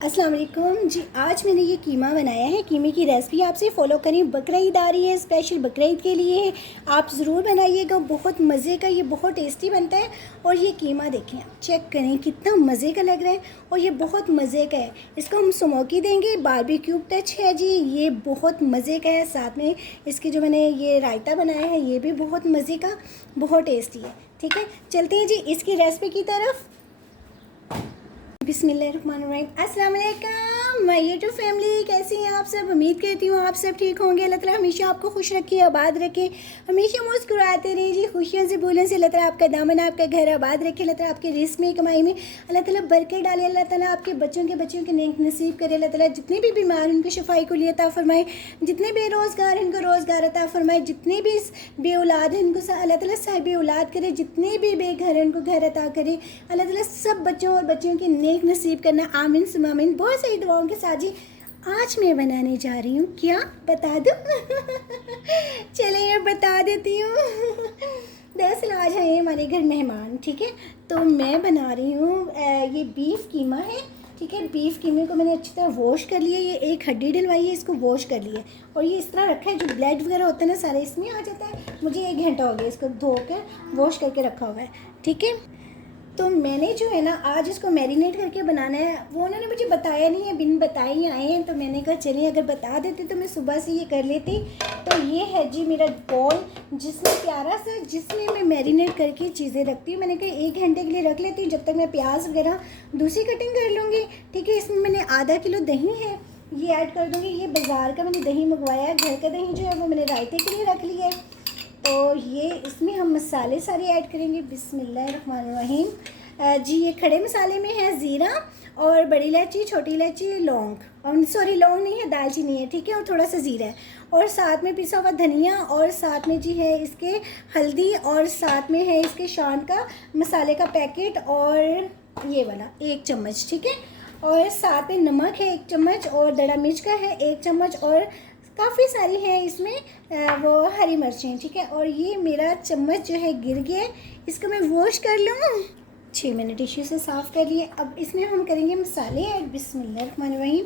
अस्सलाम वालेकुम जी। आज मैंने ये कीमा बनाया है। कीमे की रेसिपी आपसे फ़ॉलो करें। बकरा ईद आ रही है, स्पेशल बकरा ईद के लिए है। आप ज़रूर बनाइएगा, बहुत मज़े का, ये बहुत टेस्टी बनता है। और ये कीमा देखें, आप चेक करें कितना मज़े का लग रहा है और ये बहुत मज़े का है। इसको हम स्मोकी देंगे, बारबेक्यू टच है जी, ये बहुत मज़े का है। साथ में इसके जो मैंने ये रायता बनाया है ये भी बहुत मज़े का, बहुत टेस्टी है। ठीक है, चलते हैं जी इसकी रेसिपी की तरफ। बिस्मिल्लाहिर्रहमानिर्रहीम। अस्सलाम वालेकुम माय यूट्यूब फैमिली, कैसी हैं आप सब? उम्मीद करती हूँ आप सब ठीक होंगे। अल्लाह ताला हमेशा आपको खुश रखे, आबाद रखे, हमेशा मुस्कुराते रहिए जी, खुशियों से बोलने से अल्लाह ताला आपका दामन, आपका घर आबाद रखे। अल्लाह ताला आपके रिस्क में, कमाई में अल्लाह ताला बरकत डाले। अल्लाह ताला आपके बच्चों के नेक नसीब करे। अल्लाह ताला जितने भी बीमार हैं उनको शफाई को लिए अता फरमाए, जितने बेरोज़गार हैं उनको रोज़गार अता फरमाए, जितने भी बे औलाद हैं उनको अल्लाह ताला साहिब औलाद करे, जितने भी बेघर हैं उनको घर अता करे। अल्लाह ताला सब बच्चों और बच्चियों के नेक नसीब करना, आमीन सुम्मा आमीन। बहुत सारी दुआओं के साथ जी आज मैं बनाने जा रही हूँ, क्या बता दूँ? चलिए मैं बता देती हूँ। दरअसल आज आए हमारे घर मेहमान, ठीक है, तो मैं बना रही हूँ ये बीफ कीमा है। ठीक है, बीफ कीमे को मैंने अच्छी तरह वॉश कर लिया, ये एक हड्डी डलवाई है, इसको वॉश कर लिया और ये इस तरह रखा है, जो ब्लड वगैरह होता है ना सारा इसमें आ जाता है। मुझे 1 घंटा हो गया इसको धो कर वॉश करके रखा हुआ है। ठीक है, तो मैंने जो है ना आज इसको मैरिनेट करके बनाना है, वो उन्होंने मुझे बताया नहीं है, बिन बताए ही आए हैं। तो मैंने कहा चलिए अगर बता देते तो मैं सुबह से ये कर लेती। तो ये है जी मेरा बॉल, जिसमें प्यारा सा, जिसमें मैं मैरिनेट करके चीज़ें रखती हूँ। मैंने कहा 1 घंटे के लिए रख लेती हूँ, जब तक मैं प्याज वगैरह दूसरी कटिंग कर लूँगी। ठीक है, इसमें मैंने आधा किलो दही है, ये ऐड कर दूँगी। ये बाज़ार का मैंने दही मंगवाया है, घर का दही जो है वो मैंने रायते के लिए रख लिया है। तो ये इसमें हम मसाले सारे ऐड करेंगे। बिस्मिल्लाहिर्रहमानिर्रहीम। जी ये खड़े मसाले में है ज़ीरा और बड़ी इलायची, छोटी इलायची, लौंग, और सॉरी लौंग नहीं है, दालचीनी है। ठीक है, और थोड़ा सा ज़ीरा है और साथ में पिसा हुआ धनिया, और साथ में जी है इसके हल्दी, और साथ में है इसके शान का मसाले का पैकेट, और ये वाला 1 चम्मच। ठीक है, और साथ में नमक है 1 चम्मच, और दड़ा मिर्च का है 1 चम्मच, और काफ़ी सारी है इसमें वो हरी मिर्चें। ठीक है, और ये मेरा चम्मच जो है गिर गया है, इसको मैं वॉश कर लूँ। 6 मैंने टिश्यू से साफ़ कर लिए। अब इसमें हम करेंगे मसाले ऐड। बिस्मिल्लाहिर्रहमानिर्रहीम।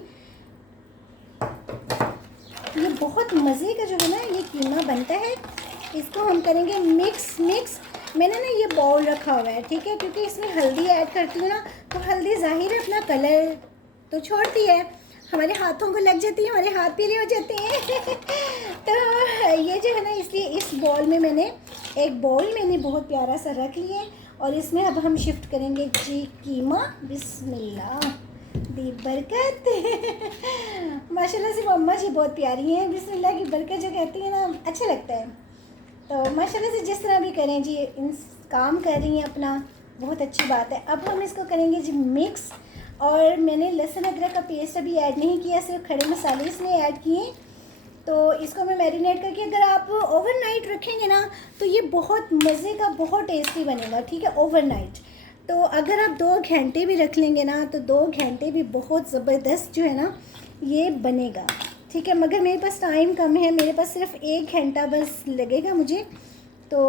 ये बहुत मज़े का जो है ना ये कीमा बनता है, इसको हम करेंगे मिक्स। मैंने ना ये बाउल रखा हुआ है, ठीक है, क्योंकि इसमें हल्दी ऐड करती हूँ ना, तो हल्दी ज़ाहिर है अपना कलर तो छोड़ती है, हमारे हाथों को लग जाती है, हमारे हाथ पीले हो जाते हैं। तो ये जो है ना, इसलिए इस बॉल में मैंने एक बॉल मैंने बहुत प्यारा सा रख लिया है और इसमें अब हम शिफ्ट करेंगे जी कीमा। बिस्मिल्लाह, दी बरकत। माशाल्लाह से वो अम्मा जी बहुत प्यारी हैं, बिस्मिल्लाह की बरकत जो कहती है ना, अच्छा लगता है। तो माशाल्लाह से जिस तरह भी करें जी, इन काम कर रही हैं अपना, बहुत अच्छी बात है। अब हम इसको करेंगे जी मिक्स, और मैंने लहसुन अदरक का पेस्ट अभी ऐड नहीं किया, सिर्फ खड़े मसाले इसमें ऐड किए। तो इसको मैं मैरिनेट करके, अगर आप ओवरनाइट रखेंगे ना तो ये बहुत मज़े का, बहुत टेस्टी बनेगा। ठीक है, ओवरनाइट। तो अगर आप 2 घंटे भी रख लेंगे ना तो 2 घंटे भी बहुत ज़बरदस्त जो है ना ये बनेगा। ठीक है, मगर मेरे पास टाइम कम है, मेरे पास सिर्फ 1 घंटा बस लगेगा मुझे। तो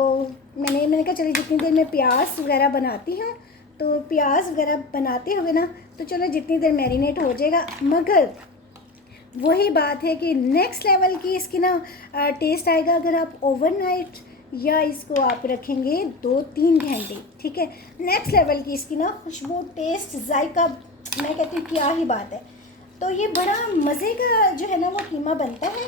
मैंने कहा चलो जितनी देर मैं प्याज वगैरह बनाती हूँ, तो प्याज वगैरह बनाते हुए ना तो चलो जितनी देर मैरिनेट हो जाएगा। मगर वही बात है कि नेक्स्ट लेवल की इसकी ना टेस्ट आएगा अगर आप ओवरनाइट या इसको आप रखेंगे 2-3 घंटे। ठीक है, नेक्स्ट लेवल की इसकी ना खुशबू, टेस्ट, जायका, मैं कहती हूँ क्या ही बात है। तो ये बड़ा मज़े का जो है ना वो कीमा बनता है।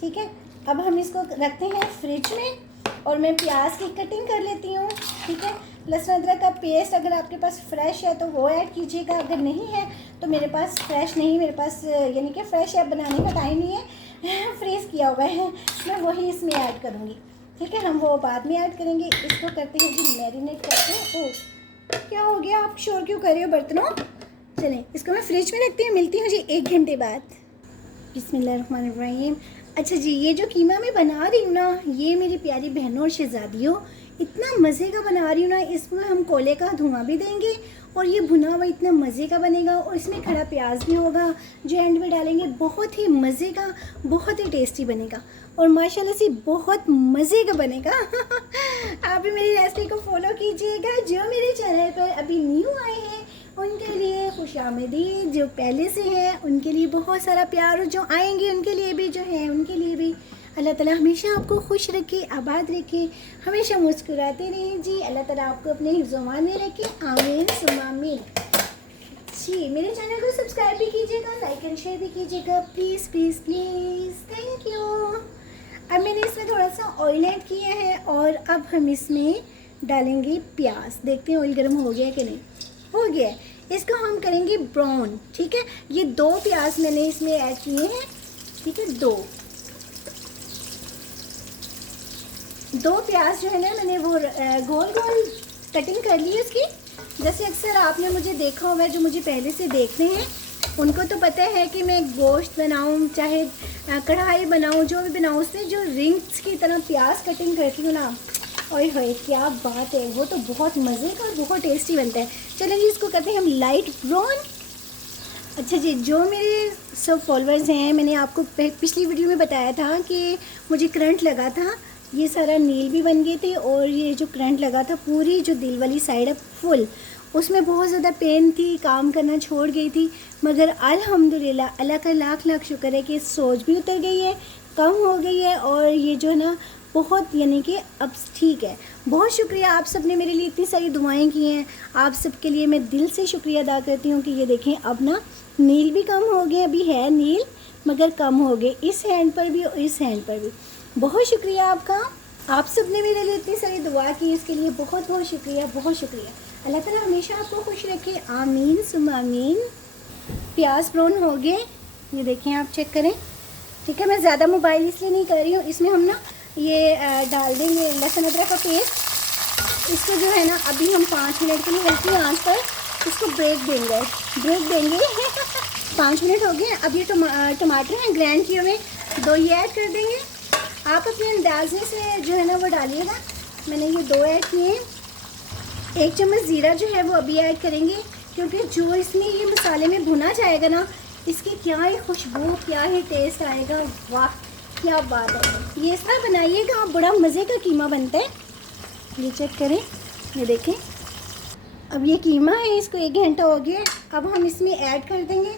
ठीक है, अब हम इसको रखते हैं फ्रिज में और मैं प्याज की कटिंग कर लेती हूँ। ठीक है, लहसुन अदरक का पेस्ट अगर आपके पास फ्रेश है तो वो ऐड कीजिएगा, अगर नहीं है तो मेरे पास फ्रेश नहीं, मेरे पास यानी कि फ्रेश है, बनाने का टाइम नहीं है, फ्रीज़ किया हुआ है, मैं वही इसमें ऐड करूँगी। ठीक है, हम वो बाद में ऐड करेंगे। इसको करते हैं जी मैरिनेट करके। ओ क्या हो गया, आप शोर क्यों कर रहे हो बर्तनों? चलें इसको मैं फ्रिज में रखती हूँ, मिलती हूँ जी 1 घंटे बाद। बिस्मिल्लाहिर्रहमानिर्रहीम। अच्छा जी, ये जो कीमा मैं बना रही हूँ ना, ये मेरी प्यारी बहनों और शहज़ादियों इतना मज़े का बना रही हूँ ना, इसमें हम कोयले का धुआं भी देंगे और ये भुना हुआ इतना मज़े का बनेगा, और इसमें खड़ा प्याज भी होगा जो एंड में डालेंगे, बहुत ही मज़े का, बहुत ही टेस्टी बनेगा और माशाल्लाह से बहुत मज़े का बनेगा। आप भी मेरी रेसिपी को फॉलो कीजिएगा। जो मेरे चैनल पर अभी न्यू आए हैं उनके लिए खुशामदीद, जो पहले से हैं उनके लिए बहुत सारा प्यार, और जो आएंगे उनके लिए भी, जो हैं उनके लिए भी। अल्लाह ताला हमेशा आपको खुश रखे, आबाद रखे, हमेशा मुस्कुराते रहें जी। अल्लाह ताला आपको अपने हिफ्ज़-ओ-मान में रखे, आमीन सुम्मा आमीन जी। मेरे चैनल को सब्सक्राइब भी कीजिएगा, लाइक एंड शेयर भी कीजिएगा, please please please, thank you. अब मैंने इसमें थोड़ा सा ऑयल ऐड किया है और अब हम इसमें डालेंगे प्याज। देखते हैं ऑयल गर्म हो गया कि नहीं, हो गया है। इसको हम करेंगे ब्राउन, ठीक है। ये 2 प्याज मैंने इसमें ऐड किए हैं, ठीक है। 2 प्याज जो है ना, मैंने वो गोल गोल कटिंग कर ली है इसकी। जैसे अक्सर आपने मुझे देखा होगा, जो मुझे पहले से देखते हैं उनको तो पता है कि मैं गोश्त बनाऊं चाहे कढ़ाई बनाऊं, जो भी बनाऊं, उसमें जो रिंग्स की तरह प्याज कटिंग करती हूँ ना, ओए होए क्या बात है, वो तो बहुत मज़े का और बहुत टेस्टी बनता है। चलें जी, इसको करते हैं हम लाइट ब्राउन। अच्छा जी, जो मेरे सब फॉलोअर्स हैं, मैंने आपको पिछली वीडियो में बताया था कि मुझे करंट लगा था, ये सारा नील भी बन गए थे, और ये जो करंट लगा था पूरी जो दिल वाली साइड है फुल, उसमें बहुत ज़्यादा पेन थी, काम करना छोड़ गई थी। मगर अल्हम्दुलिल्लाह, अल्लाह का लाख लाख शुक्र है कि सोच भी उतर गई है, कम हो गई है, और ये जो है ना बहुत, यानी कि अब ठीक है। बहुत शुक्रिया, आप सब ने मेरे लिए इतनी सारी दुआएं की हैं, आप सब के लिए मैं दिल से शुक्रिया अदा करती हूँ कि ये देखें अब ना नील भी कम हो गए, अभी है नील मगर कम हो गए, इस हैंड पर भी और इस हैंड पर भी। बहुत शुक्रिया आपका, आप सब ने मेरे लिए इतनी सारी दुआ की, इसके लिए बहुत बहुत शुक्रिया, बहुत शुक्रिया। अल्लाह ताला हमेशा आपको खुश रखे, आमीन सुम्मा आमीन। प्याज ब्राउन हो गए, ये देखें, आप चेक करें, ठीक है। मैं ज़्यादा मोबाइल इसलिए नहीं कर रही हूँ, इसमें हम ना ये डाल देंगे लहसुन अदरक का पेस्ट। इसको जो है ना अभी हम 5 मिनट के लिए हल्की आंच पर इसको ब्रेक देंगे 5 मिनट हो गए। अब ये टमाटर हैं ग्राइंड किए हुए, 2 ये ऐड कर देंगे। आप अपने अंदाजे से जो है ना वो डालिएगा, मैंने ये 2 ऐड किए हैं। 1 चम्मच ज़ीरा जो है वो अभी ऐड करेंगे, क्योंकि जो इसमें ये मसाले में भुना जाएगा ना, इसकी क्या ही खुशबू, क्या ही टेस्ट आएगा, वाह क्या बात है। ये इस तरह बनाइएगा, बड़ा मज़े का कीमा बनता है। ये चेक करें, ये देखें, अब ये कीमा है, इसको 1 घंटा हो गया। अब हम इसमें ऐड कर देंगे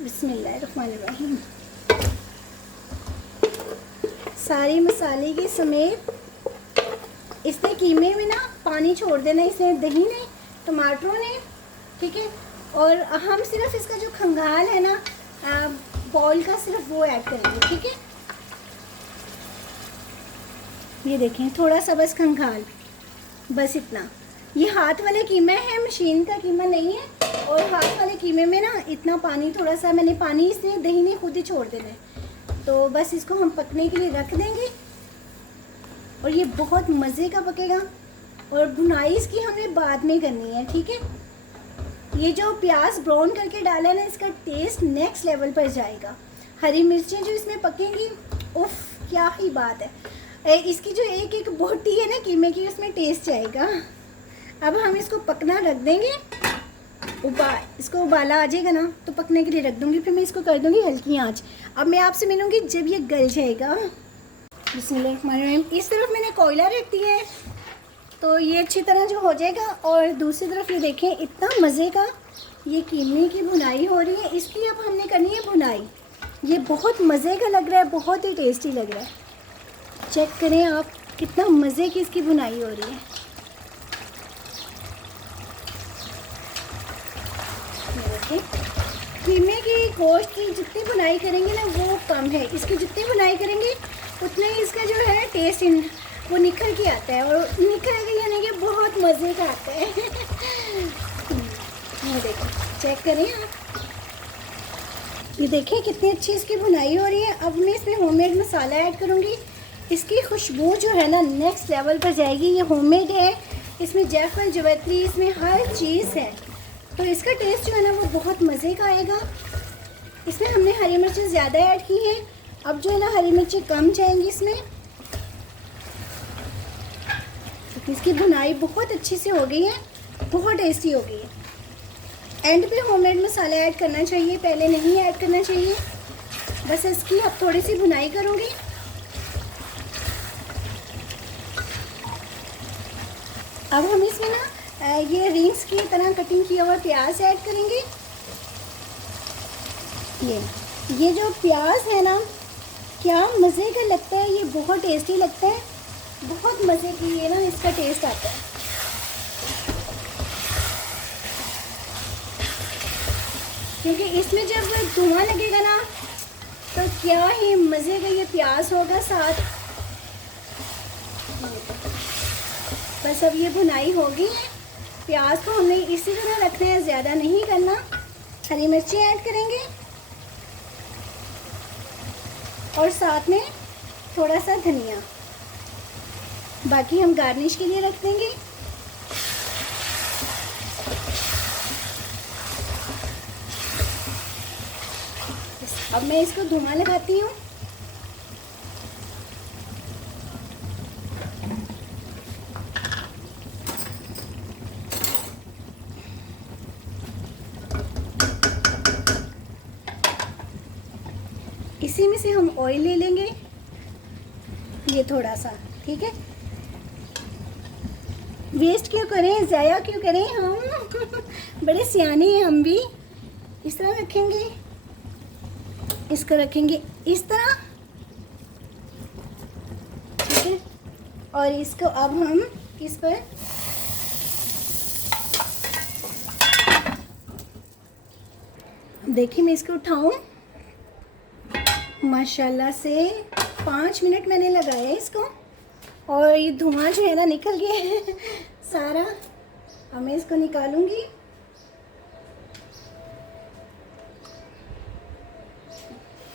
बिस्मिल्लाहिर्रहमानिर्रहीम सारे मसाले के समेत। इसने कीमे में ना पानी छोड़ देना, इसने दही ने, टमाटरों ने, ठीक है। और हम सिर्फ इसका जो खंगाल है ना बॉल का, सिर्फ वो ऐड करेंगे, ठीक है। ये देखें, थोड़ा सा बस खंगाल, बस इतना। ये हाथ वाले कीमा है, मशीन का कीमा नहीं है। और हाथ वाले कीमे में ना इतना पानी, थोड़ा सा मैंने पानी इसने दही ने खुद ही छोड़ देना है। तो बस इसको हम पकने के लिए रख देंगे, और ये बहुत मज़े का पकेगा। और भुनाई इसकी हमने बाद में करनी है, ठीक है। ये जो प्याज ब्राउन करके डाला है ना, इसका टेस्ट नेक्स्ट लेवल पर जाएगा। हरी मिर्चें जो इसमें पकेंगी, उफ क्या ही बात है। इसकी जो एक एक बोटी है ना कीमे की, उसमें टेस्ट जाएगा। अब हम इसको पकना रख देंगे, इसको उबाला आ जाएगा ना तो पकने के लिए रख दूँगी, फिर मैं इसको कर दूँगी हल्की आंच। अब मैं आपसे मिलूँगी जब ये गल जाएगा। बिस्मिल्लाहिर्रहमानिर्रहीम। इस तरफ मैंने कोयला रख दिया है, तो ये अच्छी तरह जो हो जाएगा। और दूसरी तरफ ये देखें, इतना मज़े का ये कीमे की भुनाई हो रही है। इसकी अब हमने करनी है भुनाई। ये बहुत मज़े का लग रहा है, बहुत ही टेस्टी लग रहा है। चेक करें आप, कितना मज़े की इसकी भुनाई हो रही है। कीमे की गोश्त की जितनी भुनाई करेंगे ना वो कम है, इसकी जितनी भुनाई करेंगे उतना ही इसका जो है टेस्ट वो निखर के आता है। और निखर के यानी कि बहुत मज़े का आता है। ये देखो, चेक करें आप, ये देखिए कितनी अच्छी इसकी भुनाई हो रही है। अब मैं इसमें होममेड मसाला ऐड करूँगी, इसकी खुशबू जो है ना नेक्स्ट लेवल पर जाएगी। ये होममेड है, इसमें जायफल जवैत्री, इसमें हर चीज़ है, तो इसका टेस्ट जो है ना वो बहुत मज़े का आएगा। इसमें हमने हरी मिर्चें ज़्यादा ऐड की हैं, अब जो है ना हरी मिर्चें कम जाएंगी इसमें। इसकी भुनाई बहुत अच्छी से हो गई है, बहुत टेस्टी हो गई है। एंड पे होममेड मसाला ऐड करना चाहिए, पहले नहीं ऐड करना चाहिए। बस इसकी अब थोड़ी सी भुनाई करूँगी। अब हम इसमें ना ये रिंग्स की तरह कटिंग किया हुआ प्याज ऐड करेंगे। ये जो प्याज है ना, क्या मज़े का लगता है, ये बहुत टेस्टी लगता है, बहुत मज़े की ये ना इसका टेस्ट आता है। क्योंकि इसमें जब धुआं लगेगा ना तो क्या ही मज़े का ये प्याज होगा साथ। बस अब ये भुनाई होगी। प्याज को हमने इसी तरह रखना है, ज़्यादा नहीं करना। हरी मिर्ची ऐड करेंगे और साथ में थोड़ा सा धनिया, बाकी हम गार्निश के लिए रख देंगे। अब मैं इसको धुआं लगाती हूँ। इसी में से हम ऑयल ले लेंगे, ये थोड़ा सा, ठीक है। वेस्ट क्यों करें, ज़ाया क्यों करें, हम बड़े सियाने हैं हम भी। इस तरह रखेंगे, इसको रखेंगे इस तरह, ठीक है। और इसको अब हम इस पर देखिए, मैं इसको उठाऊं, माशाल्लाह से 5 मिनट मैंने लगाया इसको और ये धुआं जो है ना निकल गया है सारा। अब मैं इसको निकालूंगी।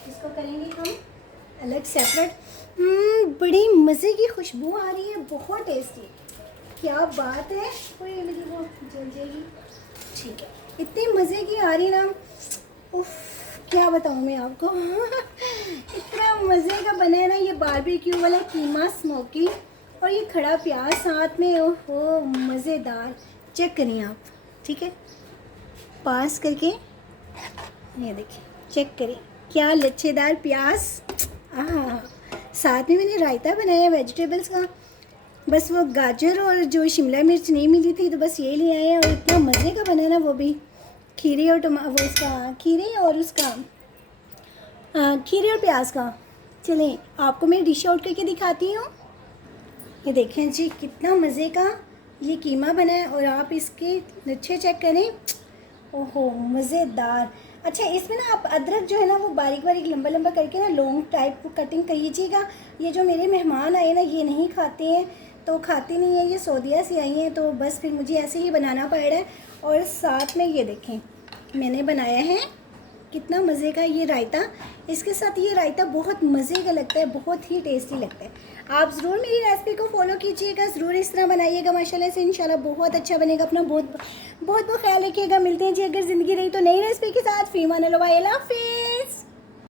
इसको करेंगे हम अलग सेपरेट। बड़ी मज़े की खुशबू आ रही है, बहुत टेस्टी, क्या बात है। कोई मेरी वो जल जाएगी, ठीक है। इतनी मज़े की आ रही ना, उफ, क्या बताऊँ मैं आपको इतना मज़े का बना है ना ये बारबेक्यू वाला कीमा स्मोकी, और ये खड़ा प्याज साथ में, ओहो मज़ेदार। चेक करिए आप, ठीक है, पास करके ये देखिए, चेक करिए क्या लच्छेदार प्याज। हाँ, साथ में मैंने रायता बनाया वेजिटेबल्स का। बस वो गाजर और जो शिमला मिर्च नहीं मिली थी तो बस ये ले आए हैं, और इतना मज़े का बना ना वो भी, खीरे और वो उसका खीरे और उसका खीरे और प्याज का। चलें आपको मैं डिश आउट करके दिखाती हूँ। ये देखें जी कितना मज़े का ये कीमा बना है, और आप इसके लच्छे चेक करें, ओहो मज़ेदार। अच्छा, इसमें ना आप अदरक जो है ना वो बारीक बारीक लंबा लंबा करके ना लॉन्ग टाइप कटिंग करिएगा। ये जो मेरे मेहमान आए ना ये नहीं खाते हैं, तो खाते नहीं है, ये सऊदीया से आई हैं, तो बस फिर मुझे ऐसे ही बनाना पड़ रहा है। और साथ में ये देखें मैंने बनाया है कितना मज़े का ये रायता। इसके साथ ये रायता बहुत मज़े का लगता है, बहुत ही टेस्टी लगता है। आप ज़रूर मेरी रेसिपी को फॉलो कीजिएगा, ज़रूर इस तरह बनाइएगा, माशाल्लाह से इंशाल्लाह बहुत अच्छा बनेगा। अपना बहुत बहुत ख्याल रखिएगा। मिलते हैं जी अगर ज़िंदगी रही तो नई रेसिपी के साथ। फ़ीमान अल्लाह हाफ़िज़।